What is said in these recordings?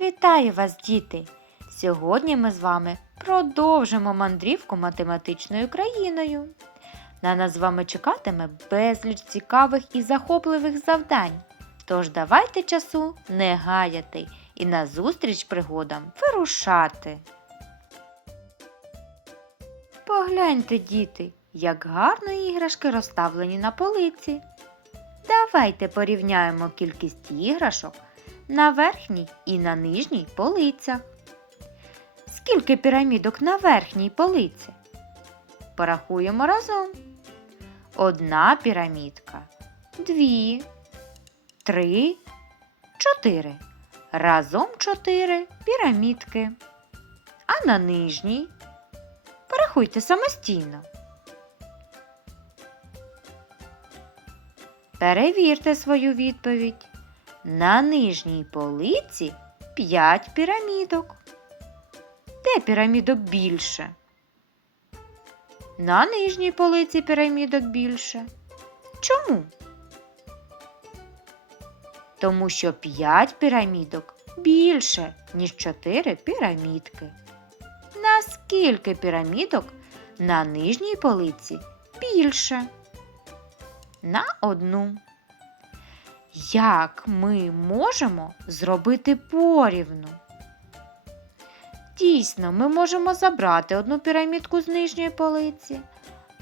Вітаю вас, діти! Сьогодні ми з вами продовжимо мандрівку математичною країною. На нас з вами чекатиме безліч цікавих і захопливих завдань. Тож давайте часу не гаяти і назустріч пригодам вирушати. Погляньте, діти, як гарно іграшки розставлені на полиці. Давайте порівняємо кількість іграшок на верхній і на нижній полицях. Скільки пірамідок на верхній полиці? Порахуємо разом. Одна пірамідка, дві, три, чотири. Разом чотири пірамідки. А на нижній порахуйте самостійно. Перевірте свою відповідь. На нижній полиці 5 пірамідок. Де пірамідок більше? На нижній полиці пірамідок більше. Чому? Тому що 5 пірамідок більше, ніж 4 пірамідки. Наскільки пірамідок на нижній полиці більше? На одну. Як ми можемо зробити порівну? Дійсно, ми можемо забрати одну пірамідку з нижньої полиці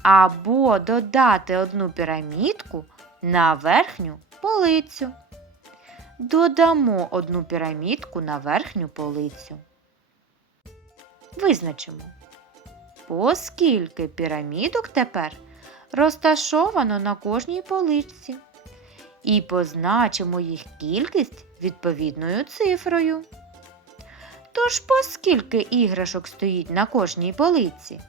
або додати одну пірамідку на верхню полицю. Додамо одну пірамідку на верхню полицю. Визначимо, оскільки пірамідок тепер розташовано на кожній поличці і позначимо їх кількість відповідною цифрою. Тож по скільки іграшок стоїть на кожній полиці?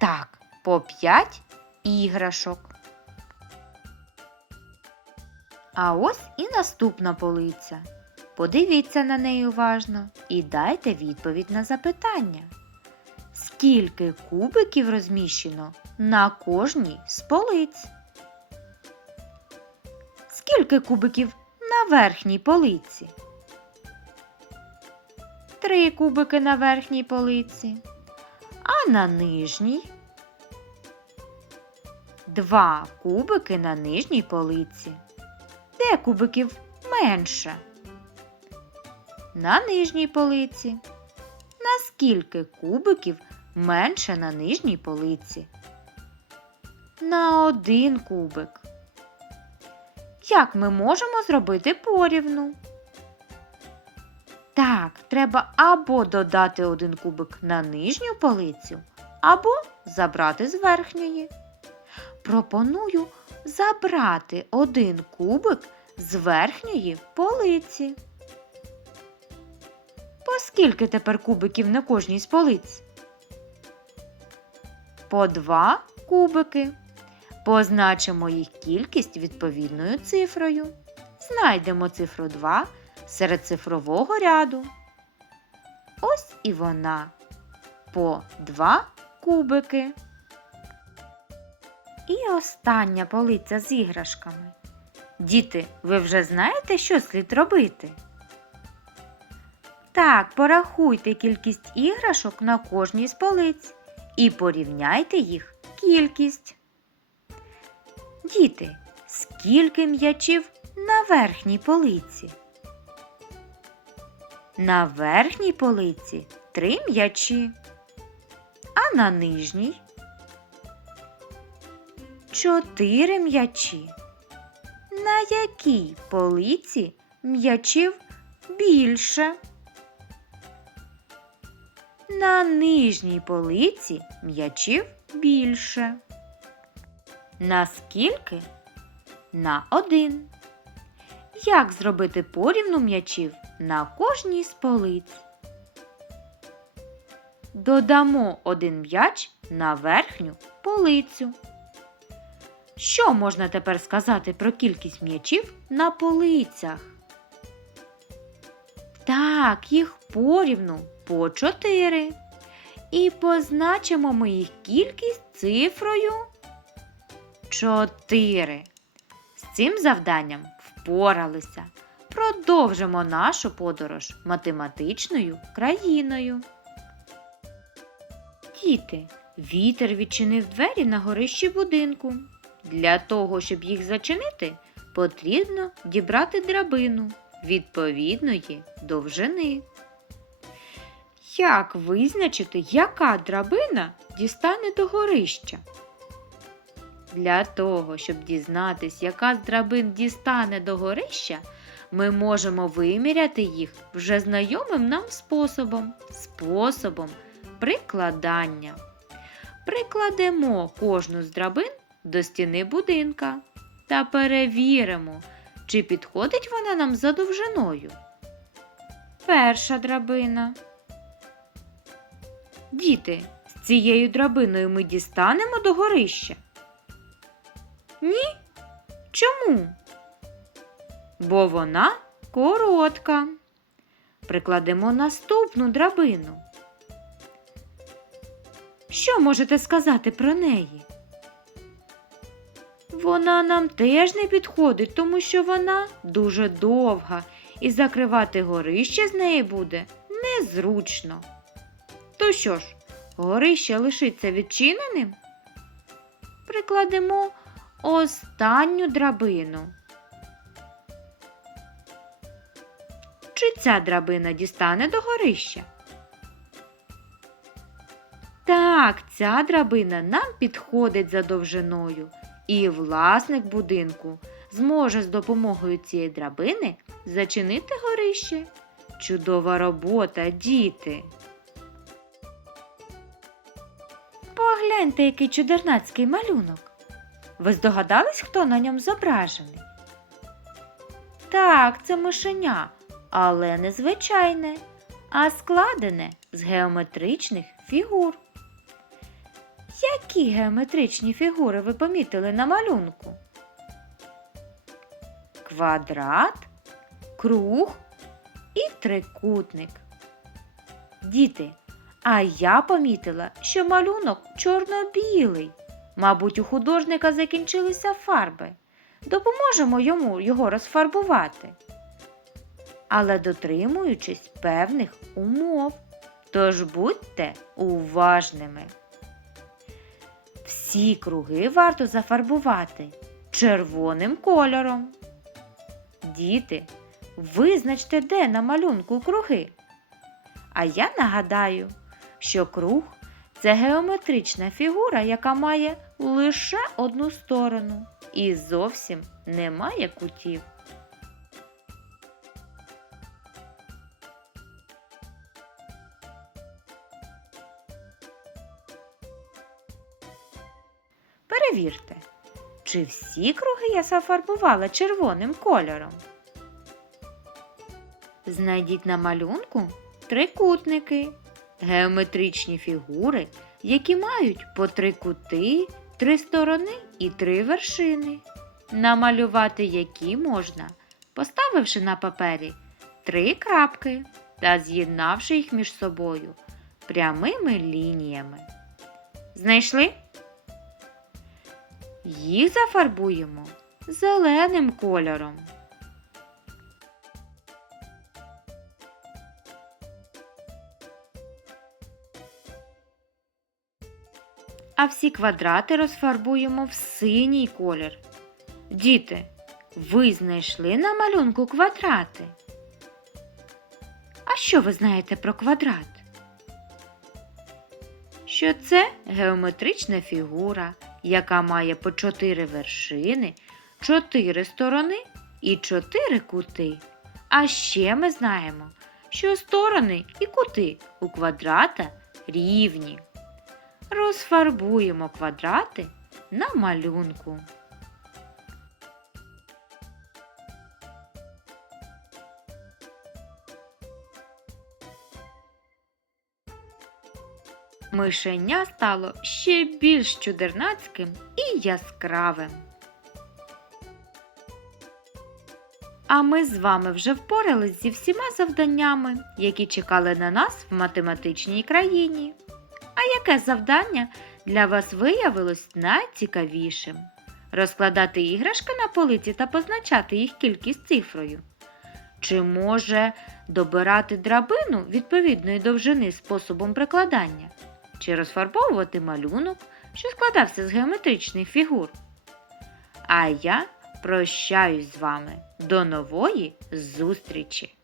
Так, по 5 іграшок. А ось і наступна полиця. Подивіться на неї уважно і дайте відповідь на запитання. Скільки кубиків розміщено на кожній з полиць? Скільки кубиків на верхній полиці? Три кубики на верхній полиці. А на нижній? Два кубики на нижній полиці. Де кубиків менше? На нижній полиці. Наскільки кубиків менше на нижній полиці? На один кубик. Як ми можемо зробити порівну? Так, треба або додати один кубик на нижню полицю, або забрати з верхньої. Пропоную забрати один кубик з верхньої полиці. Поскільки тепер кубиків на кожній з полиць? По два кубики. Позначимо їх кількість відповідною цифрою. Знайдемо цифру 2 серед цифрового ряду. Ось і вона. По 2 кубики. І остання полиця з іграшками. Діти, ви вже знаєте, що слід робити? Так, порахуйте кількість іграшок на кожній з полиць і порівняйте їх кількість. Діти, скільки м'ячів на верхній полиці? На верхній полиці три м'ячі, а на нижній чотири м'ячі. На якій полиці м'ячів більше? На нижній полиці м'ячів більше. На скільки? На один. Як зробити порівну м'ячів на кожній з полиць? Додамо один м'яч на верхню полицю. Що можна тепер сказати про кількість м'ячів на полицях? Так, їх порівну по 4. І позначимо ми їх кількість цифрою 4. З цим завданням впоралися. продовжимо нашу подорож математичною країною. Діти, вітер відчинив двері на горищі будинку. Для того, щоб їх зачинити, потрібно дібрати драбину відповідної довжини. Як визначити, яка драбина дістане до горища? Для того, щоб дізнатись, яка з драбин дістане до горища, ми можемо виміряти їх вже знайомим нам способом способом прикладання. Прикладемо кожну з драбин до стіни будинка та перевіримо, чи підходить вона нам за довжиною. Перша драбина. Діти, з цією драбиною ми дістанемо до горища. Ні? Чому? Бо вона коротка. Прикладемо наступну драбину. Що можете сказати про неї? Вона нам теж не підходить, тому що вона дуже довга, і закривати горище з неї буде незручно. То що ж, горище лишиться відчиненим? Прикладемо останню драбину. Чи ця драбина дістане до горища? Так, ця драбина нам підходить за довжиною, і власник будинку зможе з допомогою цієї драбини зачинити горище. Чудова робота, діти! Погляньте, який чудернацький малюнок. Ви здогадались, хто на ньому зображений? Так, це мишеня, але не звичайне, а складене з геометричних фігур. Які геометричні фігури ви помітили на малюнку? Квадрат, круг і трикутник. Діти, а я помітила, що малюнок чорно-білий. Мабуть, у художника закінчилися фарби. Допоможемо йому його розфарбувати. Але дотримуючись певних умов. Тож будьте уважними. Всі круги варто зафарбувати червоним кольором. Діти, визначте, де на малюнку круги. А я нагадаю, що круг це геометрична фігура, яка має лише одну сторону і зовсім не має кутів. Перевірте, чи всі круги я зафарбувала червоним кольором. Знайдіть на малюнку трикутники, геометричні фігури, які мають по три кути, три сторони і три вершини. Намалювати які можна, поставивши на папері три крапки та з'єднавши їх між собою прямими лініями. Знайшли? Їх зафарбуємо зеленим кольором. А всі квадрати розфарбуємо в синій колір. Діти, ви знайшли на малюнку квадрати? А що ви знаєте про квадрат? Що це геометрична фігура, яка має по чотири вершини, чотири сторони і чотири кути. А ще ми знаємо, що сторони і кути у квадрата рівні. Розфарбуємо квадрати на малюнку. Мишеня стало ще більш чудернацьким і яскравим. А ми з вами вже впорались зі всіма завданнями, які чекали на нас в математичній країні. Яке завдання для вас виявилось найцікавішим? Розкладати іграшки на полиці та позначати їх кількість цифрою? чи може добирати драбину відповідної довжини способом прикладання, чи розфарбовувати малюнок, що складався з геометричних фігур. А я прощаюсь з вами. До нової зустрічі!